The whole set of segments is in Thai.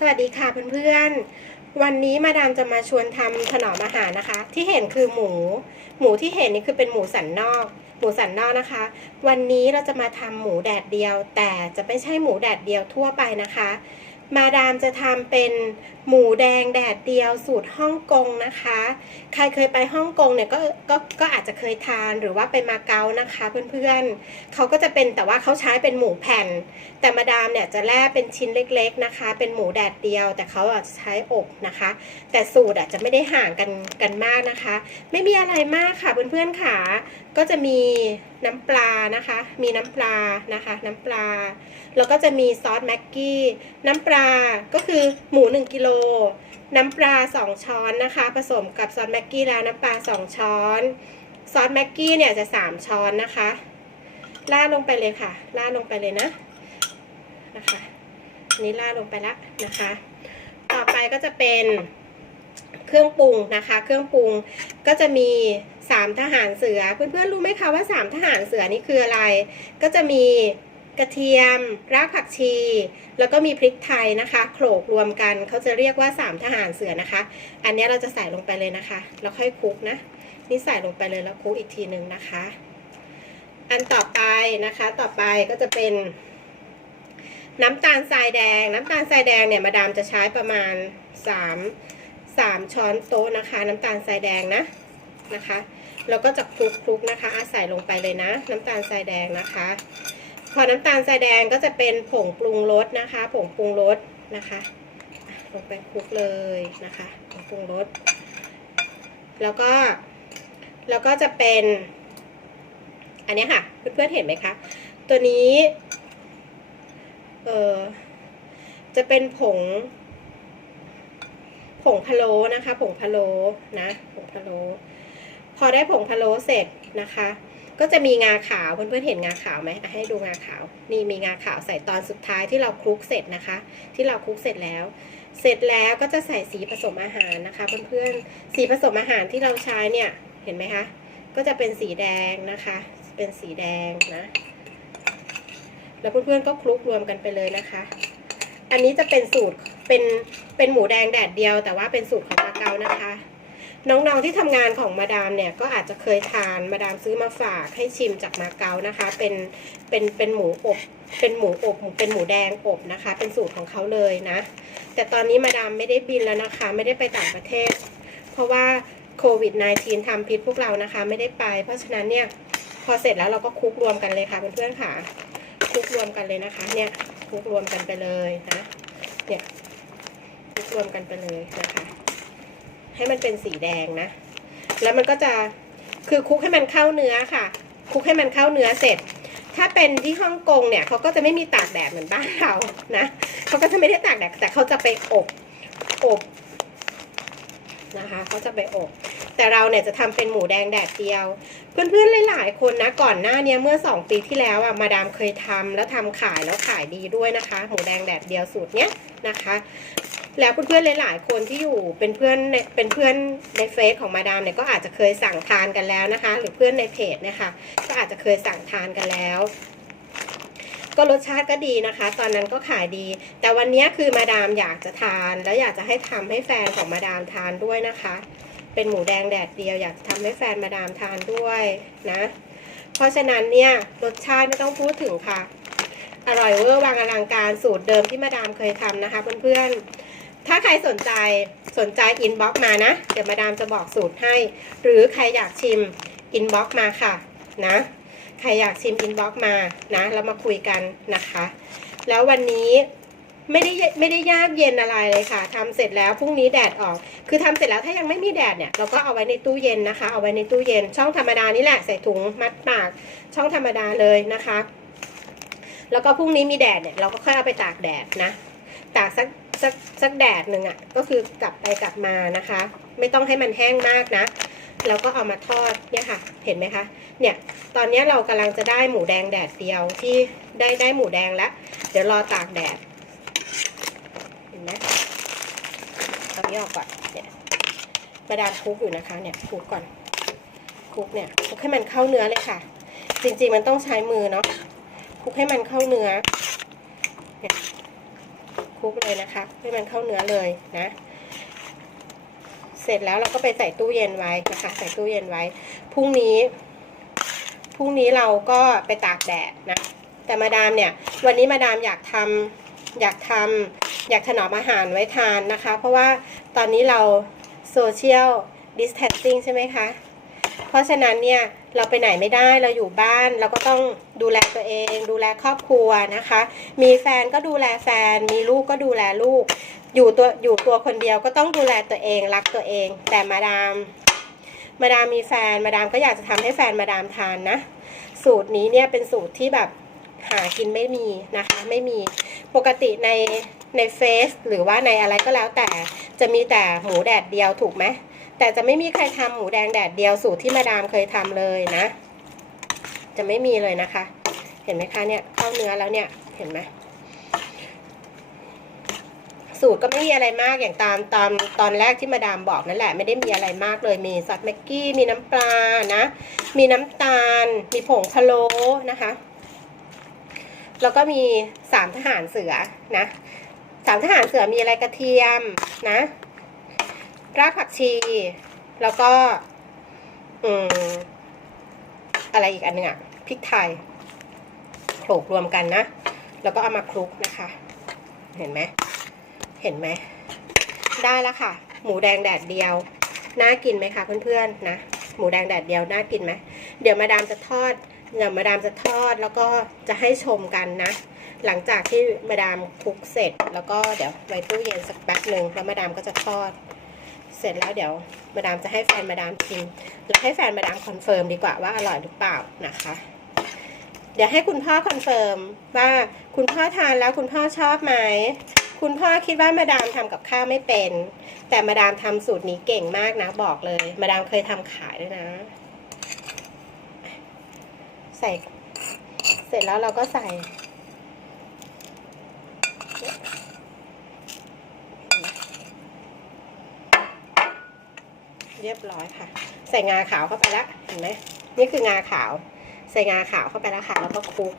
สวัสดีค่ะเพื่อนๆ วันนี้มาดามจะมาชวนทำถนอมอาหารนะคะ ที่เห็นคือหมู หมูที่เห็นนี่คือเป็นหมูสันนอก หมูสันนอกนะคะ วันนี้เราจะมาทำหมูแดดเดียว แต่จะไม่ใช่หมูแดดเดียวทั่วไปนะคะ มาดามจะทำเป็น หมูแดงแดดเดียวสูตรฮ่องกงนะคะ ใครเคยไปฮ่องกงเนี่ยก็ก็ก็อาจจะเคยทานหรือว่าไปมาเก๊านะคะ เพื่อนๆเขาก็จะเป็นแต่ว่าเขาใช้เป็นหมูแผ่น แต่มาดามเนี่ยจะแล่เป็นชิ้นเล็กๆนะคะ เป็นหมูแดดเดียว แต่เขาอาจจะใช้อบนะคะ แต่สูตรอาจจะไม่ได้ห่างกันกันมากนะคะ ไม่มีอะไรมากค่ะเพื่อนๆค่ะก็จะมีน้ำปลานะคะ มีน้ำปลานะคะ น้ำปลา แล้วก็จะมีซอสแม็กกี้ น้ำปลาก็คือหมู1กิโลน้ำปลา 2 ช้อนนะคะ ผสมกับซอสแม็กกี้แล้วน้ำปลา 2 ช้อนซอสแม็กกี้เนี่ยจะ 3 ช้อนนะคะราดลงไปเลยค่ะราดลงไปเลยนะนะคะอันนี้ราดลงไปแล้วนะคะ ต่อไปก็จะเป็นเครื่องปรุงนะคะ เครื่องปรุงก็จะมีสามทหารเสือ เพื่อนๆรู้ไหมคะว่าสามทหารเสือนี่คืออะไร ก็จะมี กระเทียม รากผักชี แล้วก็มีพริกไทยนะคะโขลกรวมกันเขาจะเรียกว่าสามทหารเสือนะคะ อันนี้เราจะใส่ลงไปเลยนะคะ แล้วค่อยคลุกนะ นี่ใส่ลงไปเลยแล้วคลุกอีกทีหนึ่งนะคะ อันต่อไปนะคะ ต่อไปก็จะเป็น น้ำตาลทรายแดง น้ำตาลทรายแดงเนี่ยมาดามจะใช้ประมาณ 3 3 ช้อนโต๊ะนะคะ น้ำตาลทรายแดงนะนะคะแล้วก็จะคลุกคลุกนะคะอาใส่ลงไปเลยนะ น้ำตาลทรายแดงนะคะ อน้ำตาลทรายแดงก็จะเป็นผงปรุงรสนะคะ ผงปรุงรสนะคะลงไปคลุกเลยนะคะผงปรุงรสแล้วก็แล้วก็จะเป็น อันนี้ค่ะ เพื่อนๆเห็นไหมคะ ตัวนี้เออจะเป็นผง ผงพะโล้นะคะ ผงพะโล้นะผงพะโล้พอได้ผงพะโล้เสร็จนะคะ ก็จะมีงาขาวเพื่อนๆเห็นงาขาวไหมให้ดูงาขาว นี่มีงาขาวใส่ตอนสุดท้ายที่เราคลุกเสร็จนะคะ ที่เราคลุกเสร็จแล้ว เสร็จแล้วก็จะใส่สีผสมอาหารนะคะ เพื่อนๆสีผสมอาหารที่เราใช้เนี่ยเห็นไหมคะ ก็จะเป็นสีแดงนะคะ เป็นสีแดงนะ แล้วเพื่อนๆก็คลุกรวมกันไปเลยนะคะ อันนี้จะเป็นสูตรเป็นเป็นหมูแดงแดดเดียว แต่ว่าเป็นสูตรของมาเกานะคะ น้องๆที่ทำงานของมาดามเนี่ยก็อาจจะเคยทานมาดามซื้อมาฝากให้ชิมจากมาเก๊านะคะ เป็นเป็นเป็นหมูอบเป็นหมูอบเป็นหมูแดงอบนะคะ เป็นสูตรของเขาเลยนะ แต่ตอนนี้มาดามไม่ได้บินแล้วนะคะ ไม่ได้ไปต่างประเทศ เพราะว่าโควิด -19 ทำพิษพวกเรานะคะ ไม่ได้ไป เพราะฉะนั้นเนี่ยพอเสร็จแล้วเราก็คลุกรวมกันเลยค่ะเพื่อนๆค่ะคลุกรวมกันเลยนะคะ เนี่ยคลุกรวมกันไปเลยนะเนี่ยคลุกรวมกันไปเลยนะคะ ให้มันเป็นสีแดงนะ แล้วมันก็จะคือคลุกให้มันเข้าเนื้อค่ะคลุกให้มันเข้าเนื้อเสร็จ ถ้าเป็นที่ฮ่องกงเนี่ยเขาก็จะไม่มีตากแดดเหมือนบ้านเรานะเขาก็จะไม่ได้ตากแดดแต่เขาจะไปอบอบนะคะเขาจะไปอบแต่เราเนี่ยจะทำเป็นหมูแดงแดดเดียว เพื่อนๆหลายๆคนนะก่อนหน้าเนี้ยเมื่อ 2 ปีที่แล้วอะมาดามเคยทำแล้วทำขายแล้วขายดีด้วยนะคะ หมูแดงแดดเดียวสูตรเนี้ยนะคะ แล้วเพื่อนๆหลายๆคนที่อยู่เป็นเพื่อนในเป็นเพื่อนในเฟซของมาดามเนี่ยก็อาจจะเคยสั่งทานกันแล้วนะคะ หรือเพื่อนในเพจนะคะก็อาจจะเคยสั่งทานกันแล้วก็รสชาติก็ดีนะคะ ตอนนั้นก็ขายดี แต่วันนี้คือมาดามอยากจะทาน แล้วอยากจะให้ทำให้แฟนของมาดามทานด้วยนะคะ เป็นหมูแดงแดดเดียว อยากจะทำให้แฟนมาดามทานด้วยนะ เพราะฉะนั้นเนี่ยรสชาติไม่ต้องพูดถึงค่ะ อร่อยเวอร์วางอลังการสูตรเดิมที่มาดามเคยทำนะคะเพื่อนๆ ถ้าใครสนใจสนใจอินบ็อกมานะ เดี๋ยวมาดามจะบอกสูตรให้ หรือใครอยากชิมอินบ็อกมาค่ะนะ ใครอยากชิมอินบ็อกมานะแล้วมาคุยกันนะคะ แล้ววันนี้ไม่ได้ไม่ได้ยากเย็นอะไรเลยค่ะทำเสร็จแล้วพรุ่งนี้แดดออก คือทำเสร็จแล้วถ้ายังไม่มีแดดเนี่ยเราก็เอาไว้ในตู้เย็นนะคะ เอาไว้ในตู้เย็น ช่องธรรมดานี่แหละใส่ถุงมัดปาก ช่องธรรมดาเลยนะคะ แล้วก็พรุ่งนี้มีแดดเนี่ยเราก็ค่อยเอาไปตากแดดนะ ตากสัก สักสักแดดหนึ่งอะ่ะก็คือกลับไปกลับมานะคะ ไม่ต้องให้มันแห้งมากนะ แล้วก็เอามาทอดเนี่ยค่ะ เห็นไหมคะเนี่ยตอนนี้เรากำลังจะได้หมูแดงแดดเดียวที่ได้ได้หมูแดงแล้ว เดี๋ยวรอตากแดดเห็นไหมเอานี้ออกก่อนเนี่ยมาดามคลุกอยู่นะคะเนี่ยคลุกก่อนคลุกเนี่ยคลุกให้มันเข้าเนื้อเลยค่ะ จริงๆมันต้องใช้มือเนาะคลุกให้มันเข้าเนื้อเนี่ย คลุกเลยนะคะ ให้มันเข้าเนื้อเลยนะ เสร็จแล้วเราก็ไปใส่ตู้เย็นไว้นะคะ ใส่ตู้เย็นไว้ พรุ่งนี้ พรุ่งนี้เราก็ไปตากแดดนะ แต่มาดามเนี่ย วันนี้มาดามอยากทำอยากทำอยากถนอมอาหารไว้ทานนะคะ เพราะว่าตอนนี้เราโซเชียลดิส a ทนซิ่งใช่ไหมคะ เพราะฉะนั้นเนี่ยเราไปไหนไม่ได้เราอยู่บ้านเราก็ต้องดูแลตัวเอง ดูแลครอบครัวนะคะ มีแฟนก็ดูแลแฟน มีลูกก็ดูแลลูก อยู่ตัวอยู่ตัวคนเดียวก็ต้องดูแลตัวเองรักตัวเอง แต่มาดามมาดามมีแฟนมาดามก็อยากจะทำให้แฟนมาดามทานนะ สูตรนี้เนี่ยเป็นสูตรที่แบบหากินไม่มีนะคะไม่มีปกติในในเฟซหรือว่าในอะไรก็แล้วแต่จะมีแต่หมูแดดเดียวถูกไหม แต่จะไม่มีใครทำหมูแดงแดดเดียวสูตรที่มาดามเคยทำเลยนะ จะไม่มีเลยนะคะ เห็นไหมคะเนี่ยเข้าเนื้อแล้วเนี่ยเห็นไหมสูตรก็ไม่มีอะไรมากอย่างตามตอนตอนแรกที่มาดามบอกนั่นแหละ ไม่ได้มีอะไรมากเลยมีซอสแม็กกี้มีน้ำปลานะ มีน้ำตาล มีผงพะโล้นะคะ แล้วก็มีสามทหารเสือนะสามทหารเสือมีอะไรกระเทียมนะ รากผักชี แล้วก็ อืม อะไรอีกอันหนึ่งอะพริกไทยโขลกรวมกันนะ แล้วก็เอามาคลุกนะคะ เห็นไหม เห็นไหม ได้แล้วค่ะ หมูแดงแดดเดียว น่ากินไหมคะเพื่อนๆนะ หมูแดงแดดเดียวน่ากินไหม เดี๋ยวมาดามจะทอดเดี๋ยวมาดามจะทอดแล้วก็จะให้ชมกันนะ หลังจากที่มาดามคลุกเสร็จ แล้วก็เดี๋ยวไว้ตู้เย็นสักแป๊บหนึ่งแล้วมาดามก็จะทอด เสร็จแล้วเดี๋ยวมาดามจะให้แฟนมาดามชิมแล้วให้แฟนมาดามคอนเฟิร์มดีกว่าว่าอร่อยหรือเปล่านะคะ เดี๋ยวให้คุณพ่อคอนเฟิร์มว่าคุณพ่อทานแล้วคุณพ่อชอบไหมคุณพ่อคิดว่ามาดามทำกับข้าวไม่เป็น แต่มาดามทำสูตรนี้เก่งมากนะบอกเลย มาดามเคยทำขายด้วยนะ ใส่ เสร็จแล้วเราก็ใส่ เรียบร้อยค่ะ ใส่งาขาวเข้าไปแล้วเห็นไหมนี่คืองาขาว ใส่งาขาวเข้าไปแล้วค่ะ แล้วก็คลุก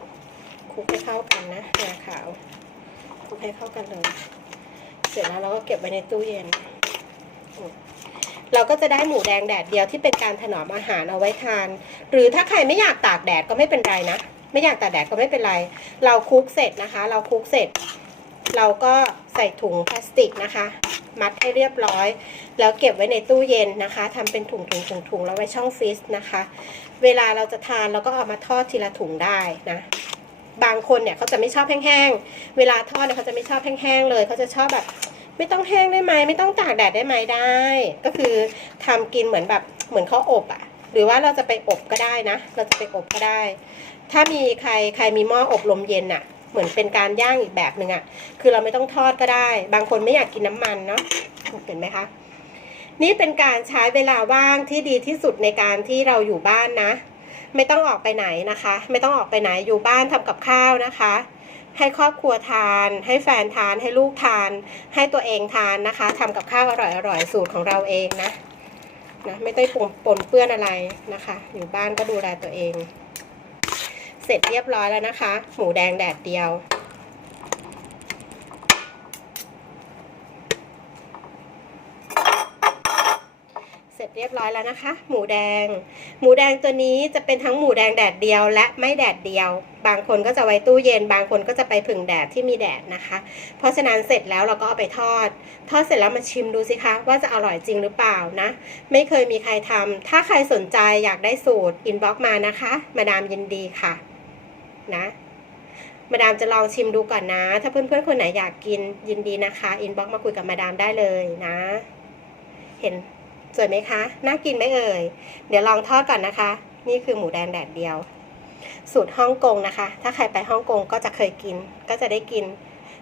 คลุกให้เข้ากันนะงาขาวคลุกให้เข้ากันเลย เสร็จแล้วเราก็เก็บไว้ในตู้เย็น เราก็จะได้หมูแดงแดดเดียวที่เป็นการถนอมอาหารเอาไว้ทาน หรือถ้าใครไม่อยากตากแดดก็ไม่เป็นไรนะ ไม่อยากตากแดดก็ไม่เป็นไร เราคลุกเสร็จนะคะ เราคลุกเสร็จ เราก็ใส่ถุงพลาสติกนะคะ มัดให้เรียบร้อย แล้วเก็บไว้ในตู้เย็นนะคะทำเป็นถุงถุงถุงถุงแล้วไว้ช่องฟรีซนะคะ เวลาเราจะทานเราก็เอามาทอดทีละถุงได้นะบางคนเนี่ยเขาจะไม่ชอบแห้งๆ เวลาทอดเนี่ยเขาจะไม่ชอบแห้งๆ เลย เขาจะชอบแบบ ไม่ต้องแห้งได้ไหม ไม่ต้องตากแดดได้ไหมได้ ก็คือทำกินเหมือนแบบเหมือนเขาอบอะ่ะ หรือว่าเราจะไปอบก็ได้นะ เราจะไปอบก็ได้ ถ้ามีใครใครมีหม้ออบลมเย็นอะ่ะ เหมือนเป็นการย่างอีกแบบหนึ่งอะ่ะ คือเราไม่ต้องทอดก็ได้ บางคนไม่อยากกินน้ำมันเนาะเห็นไหมคะนี่เป็นการใช้เวลาว่างที่ดีที่สุดในการที่เราอยู่บ้านนะ ไม่ต้องออกไปไหนนะคะ ไม่ต้องออกไปไหนอยู่บ้านทำกับข้าวนะคะ ให้ครอบครัวทาน ให้แฟนทาน ให้ลูกทาน ให้ตัวเองทานนะคะทำกับข้าวอร่อยๆสูตรของเราเองนะนะไม่ต้องปนปนเปื้อนอะไรนะคะ อยู่บ้านก็ดูแลตัวเอง สร็จเรียบร้อยแล้วนะคะ หมูแดงแดดเดียว เสร็จเรียบร้อยแล้วนะคะ หมูแดง หมูแดงตัวนี้จะเป็นทั้งหมูแดงแดดเดียว และไม่แดดเดียว บางคนก็จะไว้ตู้เย็น บางคนก็จะไปผึ่งแดดที่มีแดดนะคะ เพราะฉะนั้นเสร็จแล้วเราก็เอาไปทอด ทอดเสร็จแล้วมาชิมดูสิคะ ว่าจะอร่อยจริงหรือเปล่านะ ไม่เคยมีใครทำถ้าใครสนใจอยากได้สูตรอินบ็อกมานะคะ มาดามยินดีค่ะ นะ มาดามจะลองชิมดูก่อนนะ ถ้าเพื่อนๆคนไหนอยากกินยินดีนะคะอินบ็อกมาคุยกับมาดามได้เลยนะ เห็นสวยไหมคะ น่ากินไหมเอ่ย เดี๋ยวลองทอดก่อนนะคะ นี่คือหมูแดงแดดเดียว สูตรฮ่องกงนะคะ ถ้าใครไปฮ่องกงก็จะเคยกิน ก็จะได้กิน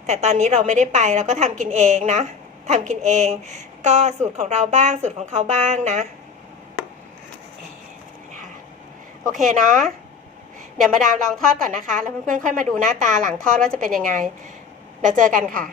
แต่ตอนนี้เราไม่ได้ไปเราก็ทำกินเองนะทำกินเอง ก็สูตรของเราบ้างสูตรของเขาบ้างนะ โอเคเนาะ เดี๋ยวมาดามลองทอดก่อนนะคะ แล้วเพื่อนๆค่อยมาดูหน้าตาหลังทอดว่าจะเป็นยังไง แล้วเจอกันค่ะ